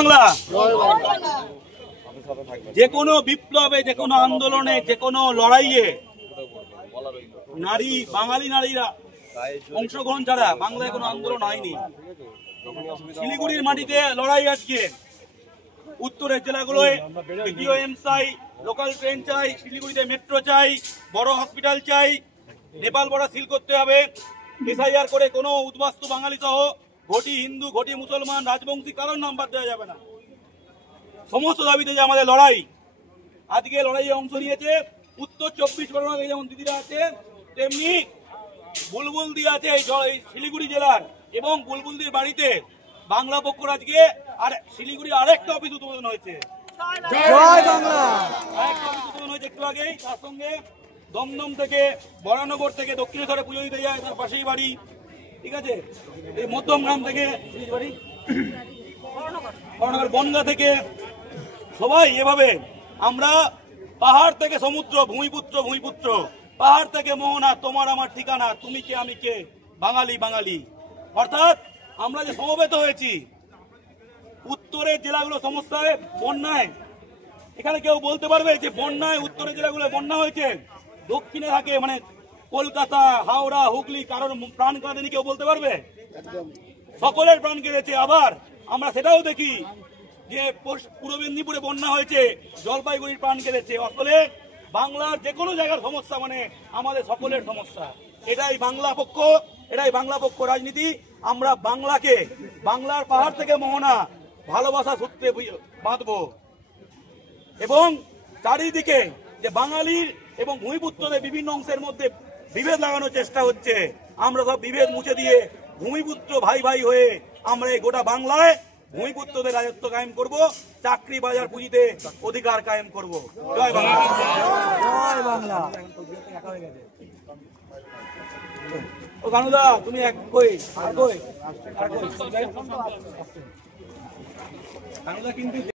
বাংলা। যে কোনো বিপ্লবে, যে কোনো আন্দোলনে, যে কোনো লড়াইয়ে নারী, বাঙালি নারীরা অংশগ্রহণ ছাড়া বাংলায় কোনো আন্দোলন হয়নি। শিলিগুড়ির মাটিতে লড়াই আজকে। উত্তরের জেলাগুলোয় বিডিওএম চাই, লোকাল ট্রেন চাই, শিলিগুড়িতে মেট্রো চাই, বড় হসপিটাল চাই, নেপাল বর্ডার সিল করতে হবে, এসআইআর করে কোনো উদ্বাস্তু বাঙালি সহ ঘটি হিন্দু, ঘটি মুসলমান, রাজবংশী কারোর নাম্বার দেওয়া যাবে না। সমস্ত দাবিতে যে আমাদের লড়াই, আজকে লড়াইয়ে অংশ নিয়েছে উত্তর 24 পরগনা যেমন দিদিরা আছে, তেমনি বুলবুলদি আছে এই শিলিগুড়ি জেলার, এবং বুলবুলদির বাড়িতে বাংলা পক্ষ আজকে আর শিলিগুড়ি আরেকটা অফিস উদ্বোধন হয়েছে। জয় বাংলা। আরেকটা অফিস উদ্বোধন হয়েছে একটু আগেই। তার সঙ্গে দমদম থেকে, বরানগর থেকে দক্ষিণেশ্বরে পুজো দিতে যায়, তার পাশেই বাড়ি, ঠিক আছে। এই মধ্যমগ্রাম থেকে বাড়ি, বরানগর বনগা থেকে, সবাই এভাবে আমরা পাহাড় থেকে সমুদ্র, ভূমিপুত্র ভূমিপুত্র, পাহাড় থেকে মোহনা, তোমার আমার ঠিকানা, তুমি কে আমি কে, বাঙালি বাঙালি। অর্থাৎ আমরা যে সমবেত হয়েছি, উত্তরের জেলাগুলো সমস্যায়, বন্যায়, এখানে কেউ বলতে পারবে যে বন্যায় উত্তরের জেলাগুলো বন্যা হয়েছে, দক্ষিণে থাকে মানে কলকাতা, হাওড়া, হুগলি, কারোর প্রাণ কাঁদেনি, কেউ বলতে পারবে? সকলের প্রাণ কেঁদেছে। আবার আমরা সেটাও দেখি যে পূর্ব মেদিনীপুরে বন্যা হয়েছে, জলপাইগুড়ির প্রাণ কেঁদেছে। আসলে বাংলার যে কোনো জায়গার সমস্যা মানে আমাদের সকলের সমস্যা। এটাই বাংলা পক্ষ, এটাই বাংলা পক্ষ রাজনীতি। আমরা বাংলাকে, বাংলার পাহাড় থেকে মোহনা ভালোবাসা সূত্রে বাঁধবো, এবং চারিদিকে যে বাঙালির এবং ভূমিপুত্রদের বিভিন্ন অংশের মধ্যে বিভেদ লাগানোর চেষ্টা হচ্ছে, আমরা সব বিভেদ মুছে দিয়ে ভূমিপুত্র ভাই ভাই হয়ে আমরা এই গোটা বাংলায় ভূমিপুত্রদের রাজত্ব কায়েম করব, চাকরি বাজার পুঁজিতে অধিকার কায়েম করব। জয় বাংলা। জয় বাংলা। ও কানুদা, তুমি এক কই আর কই কানুদা কিন্তু